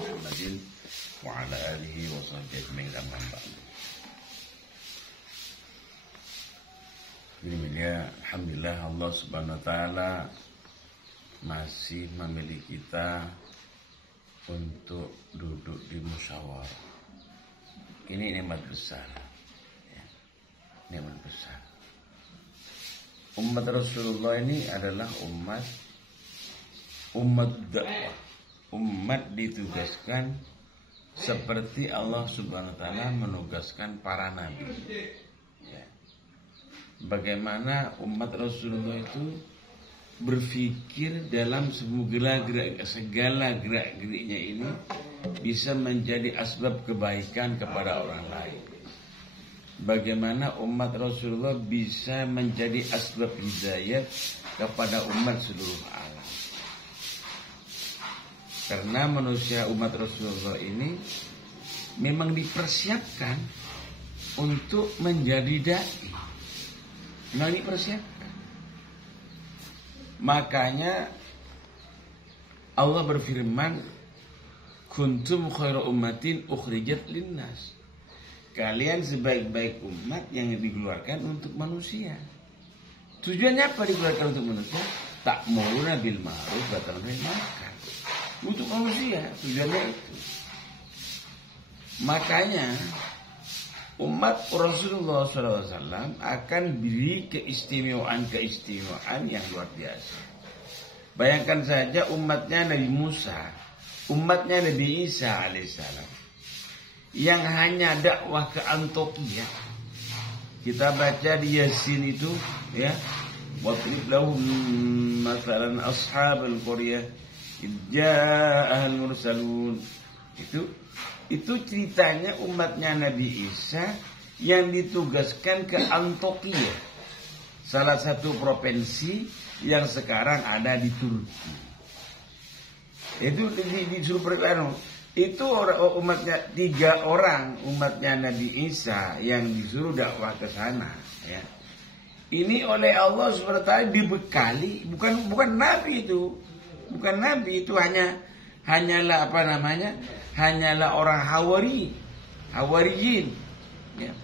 Muhammadin wa ala alihi wa sahbihi ajma'in amma ba'du. Alhamdulillah Allah Subhanahu wa taala masih memilih kita untuk duduk di musyawarah. Ini nikmat besar. Ya, nikmat besar. Umat Rasulullah ini adalah umat dakwah. Umat ditugaskan seperti Allah Subhanahu wa taala menugaskan para nabi. Ya. Bagaimana umat Rasulullah itu berpikir dalam segala gerak-geriknya ini bisa menjadi asbab kebaikan kepada orang lain. Bagaimana umat Rasulullah bisa menjadi asbab hidayah kepada umat seluruh alam. Karena manusia umat Rasulullah ini memang dipersiapkan untuk menjadi dai. Memang dipersiapkan. Makanya Allah berfirman, kuntum khairu ummatin ukhrijat linnas. Kalian sebaik-baik umat yang dikeluarkan untuk manusia. Tujuannya apa dikeluarkan untuk manusia? Ta'muruna bil ma'ruf wa tanhauna 'anil munkar. Untuk manusia, tujuannya itu. Makanya umat Rasulullah SAW akan beri keistimewaan yang luar biasa. Bayangkan saja umatnya Nabi Musa, umatnya Nabi Isa alaihissalam, yang hanya dakwah ke Antioquia. Kita baca di Yasin itu, ya, watrib lahum mathalan ashabal qaryah idja'ahal mursalun. Itu ceritanya umatnya Nabi Isa yang ditugaskan ke Antioquia, salah satu provinsi yang sekarang ada di Turki. Itu disuruh berkelana. Itu umatnya 3 orang umatnya Nabi Isa yang disuruh dakwah ke sana. Ya. Ini oleh Allah SWT dibekali, bukan nabi itu, bukan nabi itu hanyalah hanyalah orang hawariyin. Ya.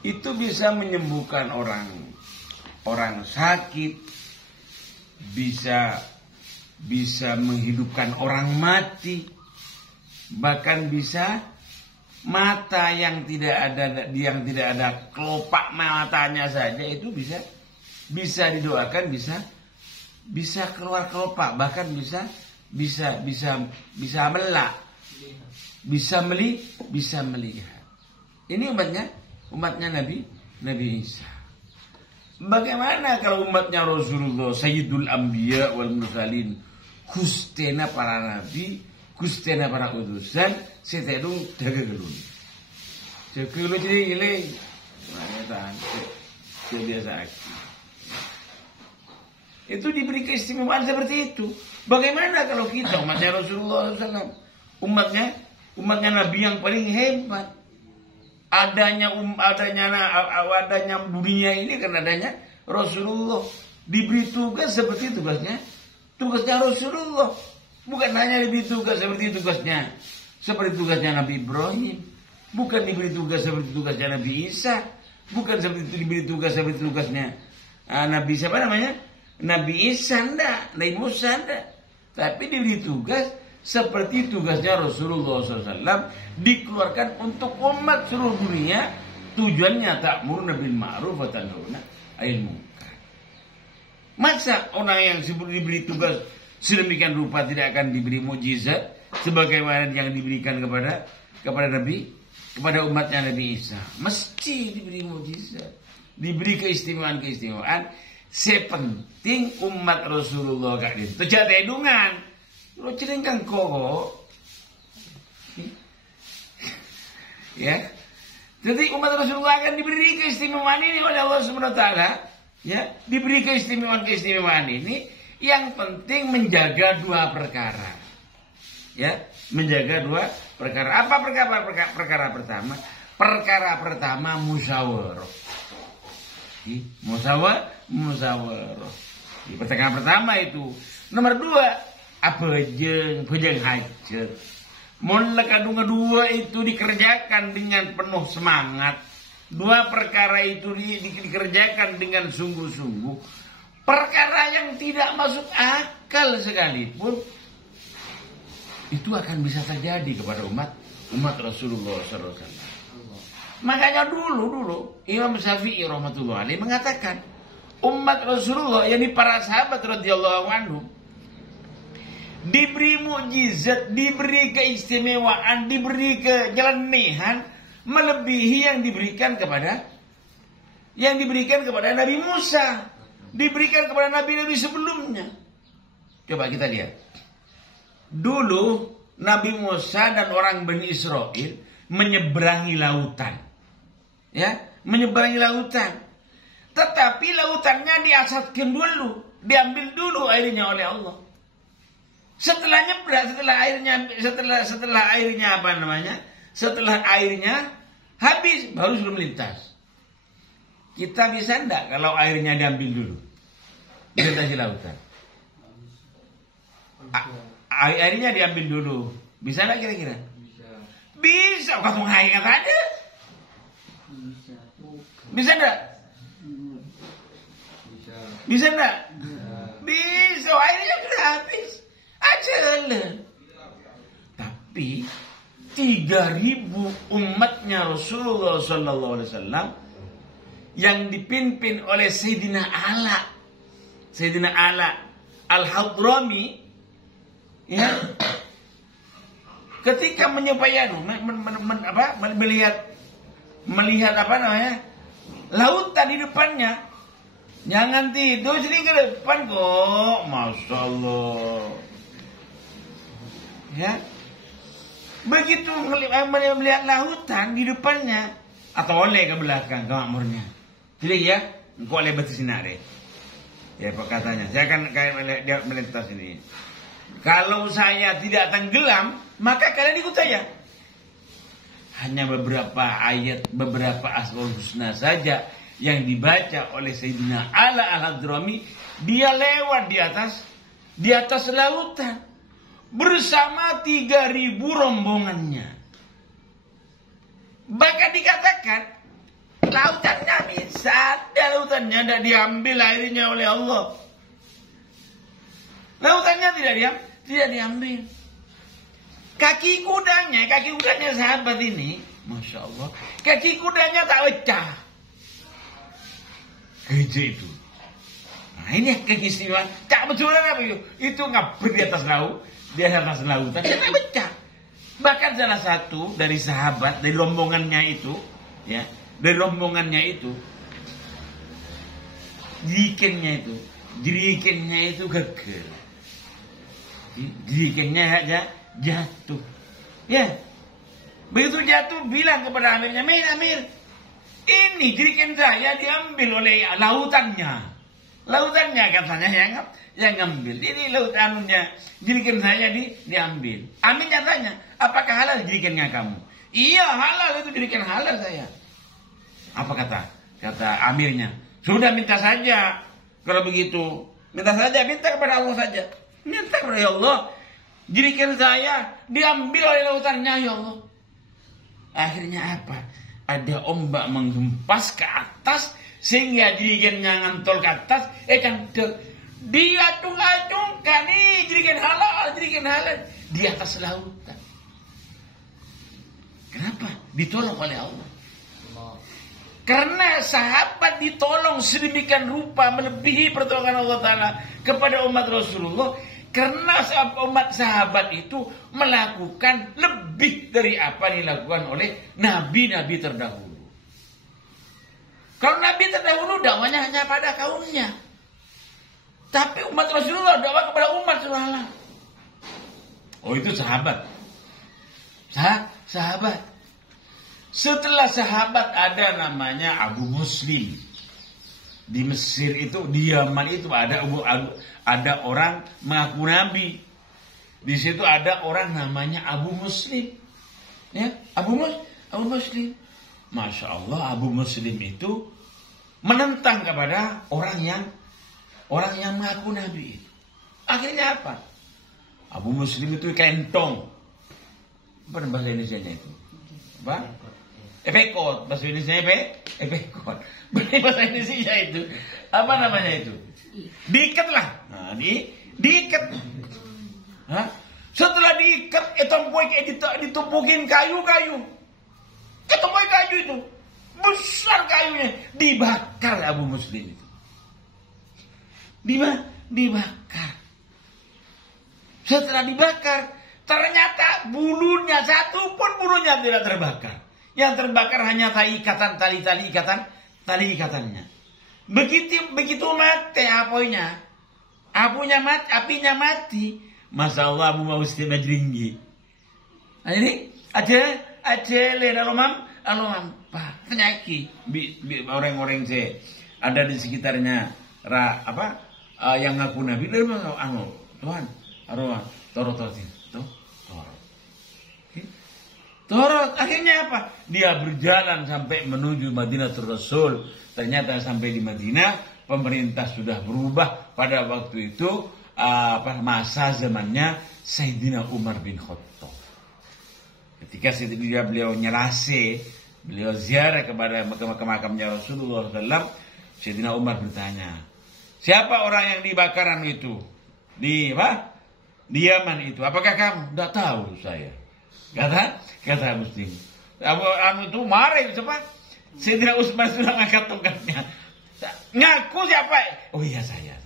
Itu bisa menyembuhkan orang sakit, bisa menghidupkan orang mati, bahkan bisa mata yang tidak ada kelopak matanya saja itu bisa didoakan, bisa keluar kelopak, bahkan bisa melak, bisa melihat. Ini umatnya Nabi Isa. Bagaimana kalau umatnya Rasulullah Sayyidul Anbiya wal Mursalin, kustena para nabi, kustena para utusan, setedung jaga gelun. Jaga gelun jadi gile. Biasa. Itu diberi keistimewaan seperti itu. Bagaimana kalau kita umatnya Rasulullah SAW, umatnya Nabi yang paling hebat, adanya dunia ini kan adanya Rasulullah, diberi tugas seperti tugasnya Rasulullah, bukan hanya diberi tugas seperti tugasnya Nabi Ibrahim, bukan diberi tugas seperti tugasnya Nabi Isa, bukan diberi tugas seperti tugasnya Nabi siapa namanya? Nabi Isa enggak, Nabi Musa enggak. Tapi diberi tugas seperti tugasnya Rasulullah SAW, dikeluarkan untuk umat seluruh dunia. Tujuannya ta'muruna bil ma'ruf wa tanhauna 'anil munkar. Masa orang yang diberi tugas sedemikian rupa tidak akan diberi mukjizat sebagaimana yang diberikan kepada Nabi, kepada umatnya Nabi Isa? Mesti diberi mukjizat, diberi keistimewaan. Sepenting umat Rasulullah kak itu tidak edungan. Lo celengkan kok. Ya. Jadi umat Rasulullah akan diberi keistimewaan ini oleh Allah Subhanahu wa taala, ya, diberi keistimewaan ini yang penting menjaga 2 perkara. Ya, menjaga 2 perkara. Apa perkara pertama? Perkara pertama musyawarah. Musyawarah. Di pertengkaran pertama itu. Nomor 2, bejeng hajat. Mun kadung kedua itu dikerjakan dengan penuh semangat, dua perkara itu dikerjakan dengan sungguh-sungguh, perkara yang tidak masuk akal sekalipun, itu akan bisa terjadi kepada umat Rasulullah SAW. Makanya dulu Imam Syafi'i rahmatullah alaih mengatakan, umat Rasulullah, yakni para sahabat radhiyallahu anhum, diberi mukjizat, diberi keistimewaan, diberi kejelenehan melebihi yang diberikan kepada Nabi Musa, diberikan kepada nabi-nabi sebelumnya. Coba kita lihat. Dulu Nabi Musa dan orang Bani Israel menyeberangi lautan. Ya, menyeberangi lautan. Tetapi lautannya diasatkan dulu, diambil dulu airnya oleh Allah. Setelah airnya habis baru sudah melintas. Kita bisa enggak kalau airnya diambil dulu? Melintasi lautan. Airnya diambil dulu. Bisa enggak kira-kira? Bisa. Kamu air ada? Bisa enggak? Bisa enggak? Bisa. Airnya sudah habis. Ajalah. Tapi 3.000 umatnya Rasulullah sallallahu alaihi wasallam yang dipimpin oleh Sayyidina Ala Al-Hadrami, ya, ketika melihat apa namanya, lautan di depannya, jangan tidur sini ke depan kok, masya Allah. Ya, begitu melihat lautan di depannya atau oleh ke belakang ke makmurnya, jadi ya, engkau oleh betis deh. Ya, katanya, saya akan kayak dia melintas ini. Kalau saya tidak tenggelam, maka kalian ikut saya. Hanya beberapa ayat, beberapa asmaul husna saja yang dibaca oleh Sayyidina Ala Al-Hadrami, dia lewat di atas lautan bersama 3.000 rombongannya. Bahkan dikatakan lautannya bisa ada, lautannya tidak diambil airnya oleh Allah. Lautannya tidak diambil. Kaki kudanya sahabat ini, masya Allah, kaki kudanya tak pecah. Geja itu. Nah, ini keistimewaan. Cak betul apa itu? Itu ngabur di atas lautan, dia tak pecah. Bahkan salah satu dari sahabat, dari rombongannya itu, ya, jerigennya itu gagal. Jerigennya aja jatuh. Ya. Begitu jatuh bilang kepada amirnya, Amir, ini jerigen saya diambil oleh lautannya. Lautannya katanya yang ngambil. Ini lautannya, jerigen saya diambil. Amirnya tanya, apakah halal jerigennya kamu? Iya, halal, itu jerigen halal saya. Apa kata amirnya? Sudah minta saja. Kalau begitu, minta kepada Allah saja. Minta kepada Allah. Jerigen saya diambil oleh lautannya, ya Allah. Akhirnya apa? Ada ombak menghempas ke atas sehingga jerigennya ngantol ke atas. Dia acung-acungkan nih jerigen halal di atas lautan. Kenapa? Ditolong oleh Allah. Karena sahabat ditolong sedemikian rupa melebihi pertolongan Allah Ta'ala kepada umat Rasulullah. Karena umat sahabat itu melakukan lebih dari apa yang dilakukan oleh nabi-nabi terdahulu. Kalau nabi terdahulu dakwanya hanya pada kaumnya. Tapi umat Rasulullah dakwah kepada umat seluruhnya. Oh, itu sahabat. Sahabat. Setelah sahabat ada namanya Abu Muslim. Di Mesir itu, di Yaman itu ada orang mengaku nabi. Di situ ada orang namanya Abu Muslim. Ya, Abu Muslim. Masya Allah, Abu Muslim itu menentang kepada orang yang mengaku nabi itu. Akhirnya apa? Abu Muslim itu kentong. Apa bahasa Indonesianya itu? Apa? Epekot. Bahasa Indonesia epekot. Bahasa Indonesia itu apa namanya itu? Diikat lah. Nah, diikat. Hah? Setelah diikat, ditumpukin kayu-kayu. Ketumpukin kayu itu. Besar kayunya. Dibakar Abu Muslim itu. Dibakar. Setelah dibakar, ternyata bulunya, satu pun bulunya tidak terbakar. Yang terbakar hanya tali ikatannya. Begitu mati apinya mati. Masya Allah Abu Muslim majringgi. Nah, ini aja alomam penyakit orang-orang ada di sekitarnya yang ngaku Nabi Tuhan Torot akhirnya apa? Dia berjalan sampai menuju Madinatul Rasul. Ternyata sampai di Madinah pemerintah sudah berubah pada waktu itu. Masa zamannya Sayyidina Umar bin Khattab. Ketika beliau nyerase, beliau ziarah kepada makamnya Rasulullah SAW, Sayyidina Umar bertanya, siapa orang yang dibakaran itu? Di Yaman itu. Apakah kamu? Tidak tahu saya. Kata Muslim. Abu itu marah cepat. Sayyidina Utsman sudah angkat tongkatnya. Ngaku siapa? Oh iya saya.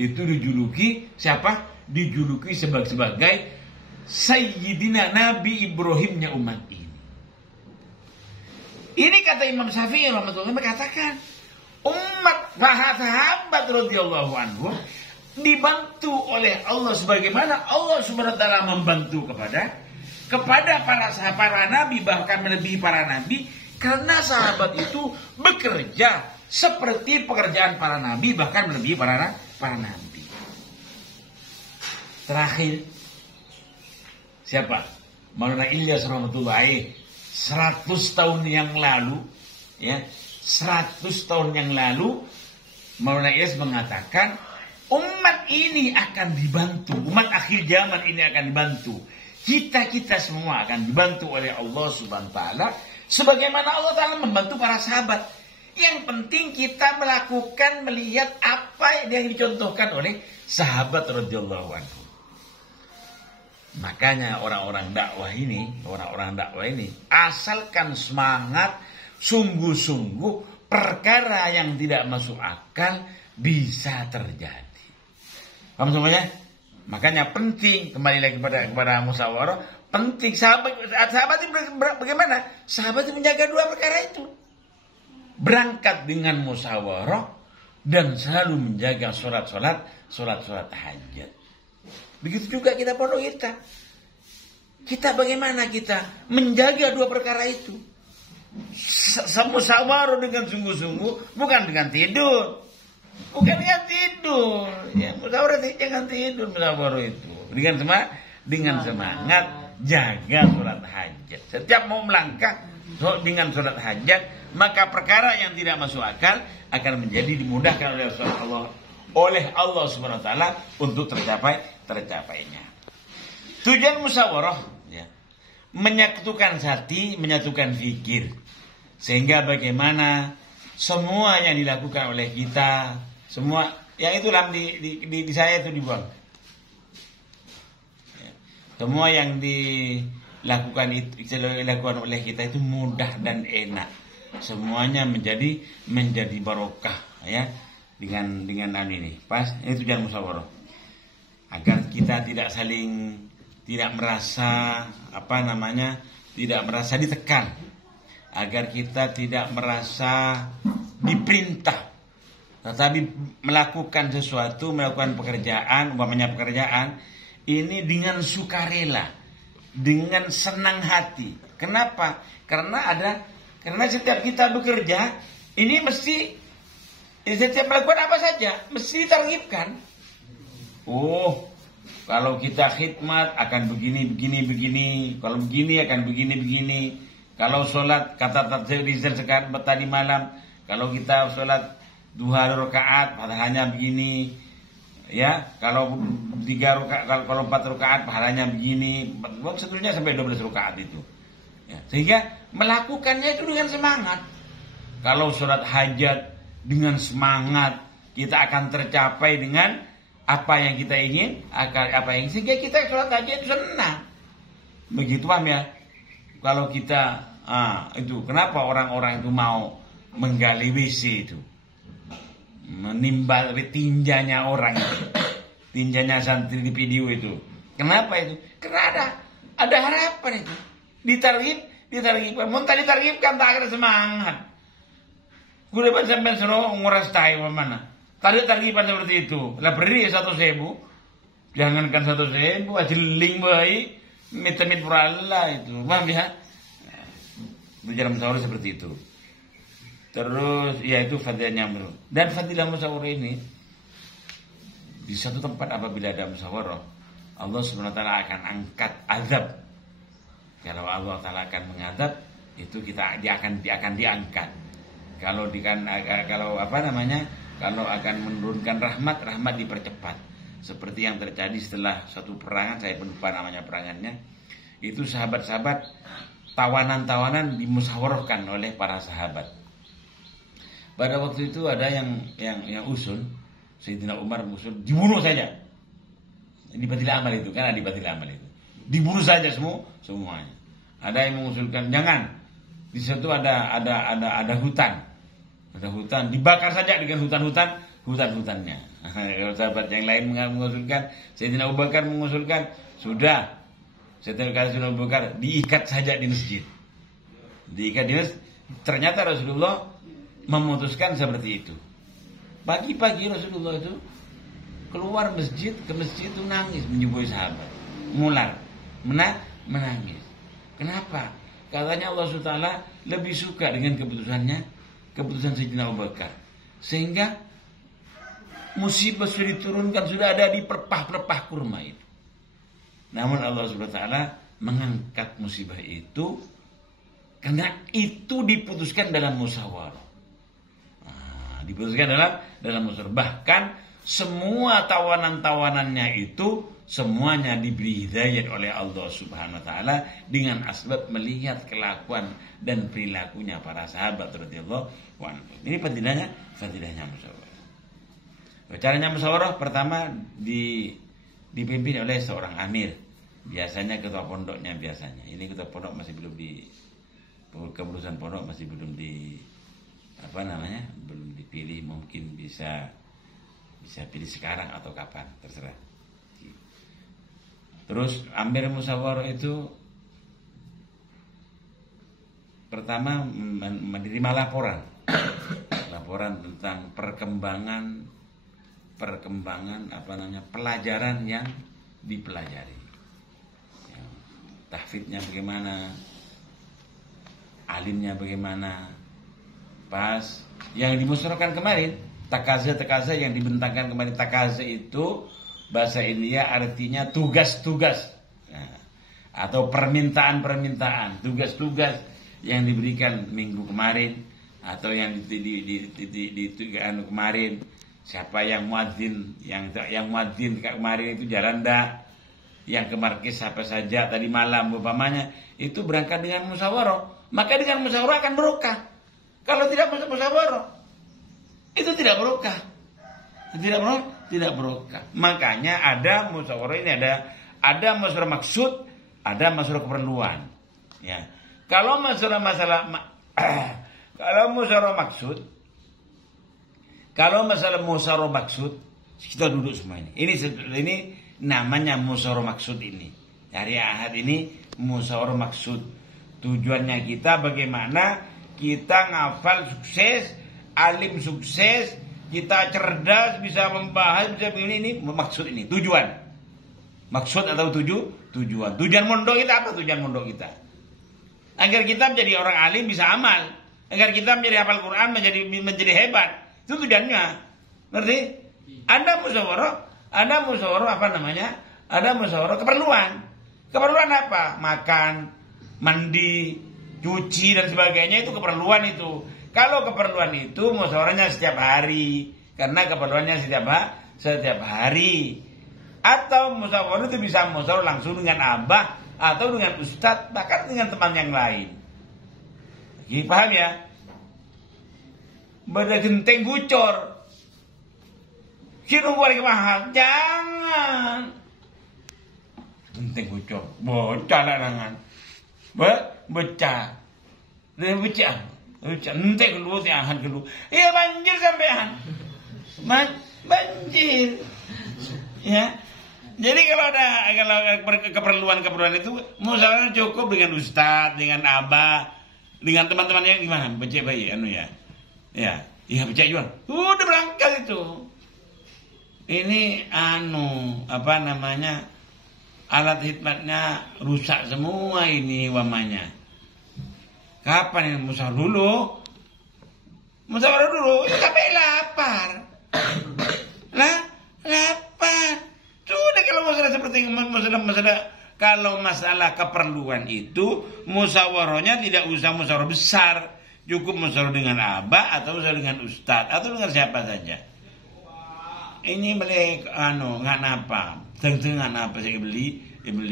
Itu dijuluki siapa? Dijuluki sebagai Sayyidina Nabi Ibrahimnya umat ini. Ini kata Imam Syafi'i rahimahullah mengatakan umat sahabat radhiyallahu anhu dibantu oleh Allah sebagaimana Allah Subhanahu wa taala membantu kepada para nabi, bahkan melebihi para nabi, karena sahabat itu bekerja seperti pekerjaan para nabi, bahkan melebihi para nabi. Terakhir siapa? Maulana Ilyas rahmatullahi 100 tahun yang lalu, ya, 100 tahun yang lalu Maulana Ilyas mengatakan umat ini akan dibantu, umat akhir zaman ini akan dibantu. Kita semua akan dibantu oleh Allah Subhanahu wa taala sebagaimana Allah Taala membantu para sahabat. Yang penting kita melihat apa yang dicontohkan oleh sahabat radhiyallahu anhu. Makanya orang-orang dakwah ini asalkan semangat, sungguh-sungguh, perkara yang tidak masuk akal bisa terjadi. Paham semuanya? Makanya penting, kembali lagi kepada musyawarah, penting sahabat itu bagaimana? Sahabat itu menjaga dua perkara itu. Berangkat dengan musyawarah dan selalu menjaga sholat hajat. Begitu juga kita pondok kita. Kita bagaimana kita menjaga dua perkara itu? Musyawarah dengan sungguh-sungguh, bukan dengan tidur. Ya, musyawarah jangan tidur musyawarah itu. Dengan semangat jaga sholat hajat. Setiap mau melangkah dengan sholat hajat, maka perkara yang tidak masuk akal akan menjadi dimudahkan oleh Allah Subhanahu wa taala untuk tercapainya. Tujuan musyawarah, ya, menyatukan hati, menyatukan fikir, sehingga bagaimana semua yang dilakukan oleh kita, semua yang itu di saya itu dibuang. Ya. Semua yang dilakukan oleh kita itu mudah dan enak. Semuanya menjadi barokah, ya, dengan ini. Pas ini tujuan musyawarah. Agar kita tidak merasa tidak merasa ditekan, agar kita tidak merasa diperintah, tetapi melakukan pekerjaan ini dengan sukarela, dengan senang hati. Kenapa? Karena setiap kita bekerja ini setiap melakukan apa saja mesti ditargetkan. Oh, kalau kita khidmat akan begini. Kalau begini akan begini. Kalau sholat kata Rizal sekarang tadi malam, kalau kita sholat 2 rakaat hanya begini. Ya, kalau 3 rakaat, kalau 4 rakaat pahalanya begini, sebetulnya sampai 12 rakaat itu. Ya, sehingga melakukannya itu dengan semangat. Kalau sholat hajat dengan semangat, kita akan tercapai dengan apa yang kita ingin, sehingga kita sholat hajat itu senang. Begitu paham ya? Kalau kita itu kenapa orang-orang itu mau menggali WC itu? Menimbal tinjanya orang itu, tinjanya santri di video itu. Kenapa itu? Karena ada harapan itu. Ditargibkan. Mau tadi targibkan tak ada semangat. Gue dapat sampai suruh nguras tahu mana. Tadi targiban seperti itu. Lah beri 1.000. Jangankan 1.000, ajeling baik. Mit puralla itu. Paham ya? Berjalan musyawarah seperti itu. Terus yaitu fadilahnya bro. Dan fadilah musyawarah ini di satu tempat apabila ada musyawarah, Allah Subhanahu wa taala akan angkat azab. Kalau Allah taala akan mengadab, itu dia akan diangkat. Kalau kalau akan menurunkan rahmat dipercepat. Seperti yang terjadi setelah satu perangan, saya lupa namanya perangannya. Itu sahabat-sahabat tawanan-tawanan dimusyawarahkan oleh para sahabat. Pada waktu itu ada yang usul, Sayyidina Umar usul dibunuh saja. Adipati Amal itu kan Adipati Amal itu. Dibunuh saja semuanya. Ada yang mengusulkan jangan. Di situ ada hutan. Ada hutan, dibakar saja dengan hutan-hutannya. Kalau sahabat yang lain mengusulkan, Sayyidina Abu Bakar mengusulkan, sudah. Sayyidina Abu Bakar diikat saja di masjid. Diikat di masjid. Ternyata Rasulullah memutuskan seperti itu. Pagi-pagi Rasulullah itu keluar ke masjid itu nangis menyebut sahabat. Menangis. Kenapa? Katanya Allah SWT lebih suka dengan keputusan Sayyidina Abu Bakar. Sehingga musibah sudah diturunkan, sudah ada di pelepah-pelepah kurma itu. Namun Allah SWT mengangkat musibah itu karena itu diputuskan dalam musyawarah. Diputuskan dalam musyawarah. Bahkan semua tawanan-tawanannya itu semuanya diberi hidayah oleh Allah Subhanahu wa taala dengan asbab melihat kelakuan dan perilakunya para sahabat radhiyallahu anhum. Ini fadilahnya musyawarah. Caranya musyawarah pertama dipimpin oleh seorang amir. Biasanya ketua pondoknya biasanya. Ini ketua pondok masih belum keputusan pondok masih belum belum dipilih, mungkin bisa pilih sekarang atau kapan, terserah. Terus amir musyawarah itu pertama menerima laporan tentang perkembangan pelajaran yang dipelajari. Ya, tahfidnya bagaimana, alimnya bagaimana. Pas yang dimusyawarahkan kemarin, takaza yang dibentangkan kemarin, takaza itu bahasa India artinya tugas-tugas, nah, atau permintaan-permintaan, tugas-tugas yang diberikan minggu kemarin atau yang kemarin. Siapa yang muadzin, yang muadzin kemarin itu jalan dak, yang ke markis siapa saja tadi malam umpamanya, itu berangkat dengan musyawarah. Maka dengan musyawarah akan barokah. Kalau tidak musyawarah, itu tidak barokah. Tidak barokah. Makanya ada musyawarah ini ada musyawarah maksud, ada musyawarah keperluan. Ya. Kalau musyawarah maksud, kita duduk semua ini. Ini namanya musyawarah maksud ini. Hari Ahad ini musyawarah maksud. Tujuannya kita bagaimana kita ngafal sukses, alim sukses, kita cerdas, bisa membahas, bisa ini maksud ini, tujuan. Maksud atau tujuan. Tujuan mondok kita apa tujuan mondok kita? Agar kita menjadi orang alim bisa amal, agar kita menjadi hafal Quran menjadi hebat. Itu tujuannya. Ngerti? Ada musyawarah apa namanya? Ada musyawarah keperluan. Keperluan apa? Makan, mandi, cuci dan sebagainya, itu keperluan itu. Kalau keperluan itu musyawarahnya setiap hari, karena keperluannya setiap hari. Atau musyawarah itu bisa musyawarah langsung dengan abah atau dengan ustadz, bahkan dengan teman yang lain. Jadi paham ya? Beda genteng gucor. Kira warga mahal, jangan. Genteng gucor, bocah larangan. Becah. Dan becah. Ente keluar tiahan keluar. Iya banjir sampean. Banjir. Ya. Jadi kalau keperluan itu musyawarah cukup dengan ustadz, dengan abah, dengan teman-teman yang gimana? Becek bayi ya. Ya, iya becek juga. Udah berangkat itu. Ini alat khidmatnya rusak semua ini wamanya. Kapan ini musyawarah dulu? Musyawarah dulu, ya sampai lapar. Lapar. Sudah kalau masalah seperti masalah keperluan itu musyawarahnya tidak usah musyawarah besar, cukup musyawarah dengan abah atau musyawarah dengan ustadz atau dengan siapa saja. Ini beli nggak napa, nggak napa saya beli.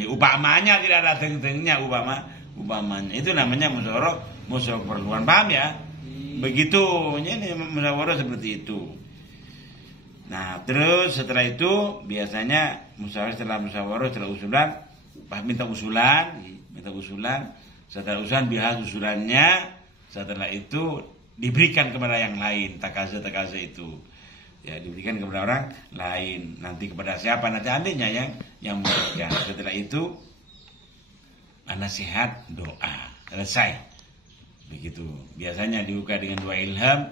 Upamanya tidak ada teng-tengnya upamanya itu namanya musyawarah keperluan, paham ya? Begitu, ini musyawarah seperti itu. Nah, terus setelah itu biasanya setelah usulan, minta usulan, setelah usulan bahas usulannya, setelah itu diberikan kepada yang lain, takaza itu. Ya, diberikan kepada orang lain, nanti kepada siapa nanti adanya yang memberikan. Setelah itu nasihat, doa, selesai. Begitu. Biasanya dibuka dengan doa ilham,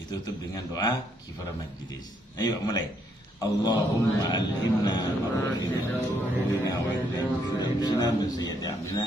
ditutup dengan doa kifarah majlis. Ayo mulai. Allahumma alhimna marrafina wa qulina wa ilhamna wa sayyidina